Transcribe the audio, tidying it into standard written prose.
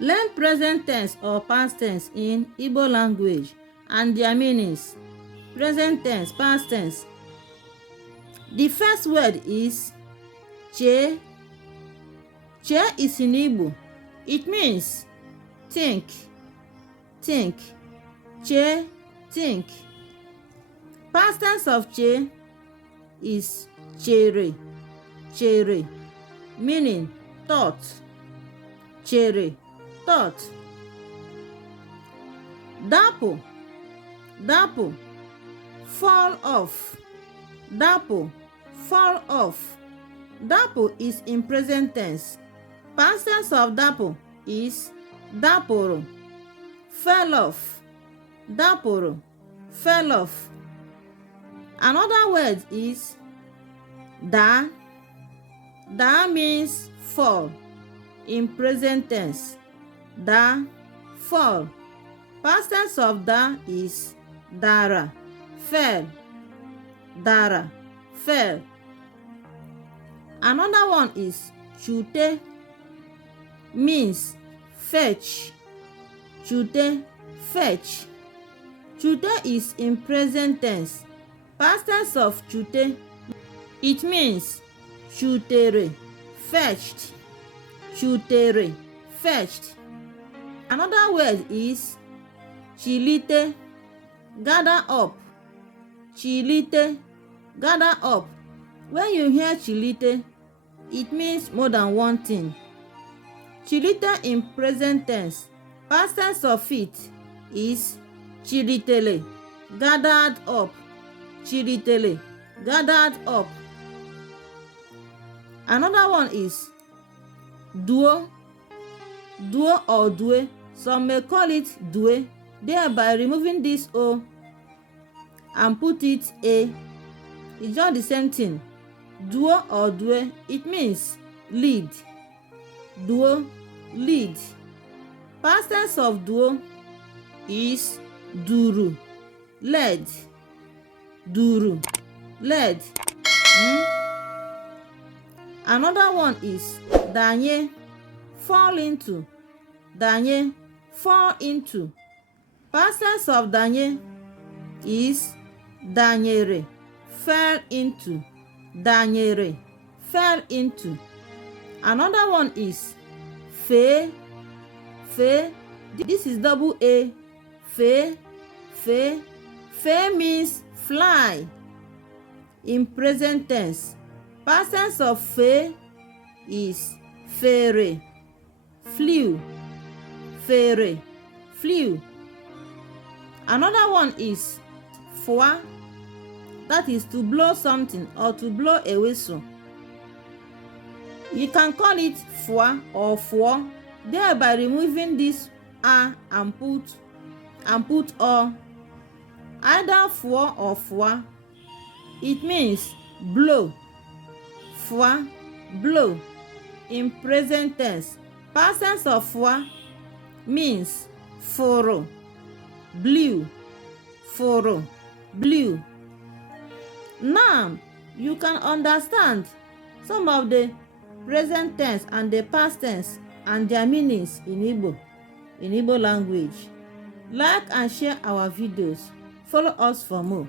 Learn present tense or past tense in Igbo language and their meanings. Present tense, past tense. The first word is che. Che is in Igbo. It means think, think. Che, think. Past tense of che is chere, chere, meaning thought. Chere, thought. Dapo, dapo, fall off. Dapo, fall off. Dapo is in present tense. Past tense of dapo is daporo, fell off. Daporo, fell off. Another word is da. Da means fall in present tense. Da, fall. Past tense of da is dara, fell. Dara, fell. Another one is chute, means fetch. Chute, fetch. Chute is in present tense. Past tense of chute, it means chutere, fetched. Chutere, fetched. Another word is chilite, gather up. Chilite, gather up. When you hear chilite, it means more than one thing. Chilite in present tense. Past tense of it is chilitele, gathered up. Chilitele, gathered up. Another one is duo. Duo or due. Some may call it due, thereby removing this o and put it a. It's just the same thing. Duo or due, it means lead. Duo, lead. Past tense of duo is duru, led. Duru, led. Another one is danye, fall into. Danye, fall into. Past tense of danye is danyere, fell into. Danyere, fell into. Another one is fe. Fe, this is double a. Fe, fe. Fe means fly in present tense. Past tense of fe is fere, flew. Fere, flew. Another one is fwa, that is to blow something or to blow a whistle. You can call it fwa or fwo, thereby removing this a and put o. Either fwo or fwa, it means blow. Fwa, blow in present tense. Past tense of fwa means foro, blew. Foro, blew. Now you can understand some of the present tense and the past tense and their meanings in Igbo language. Like and share our videos. Follow us for more.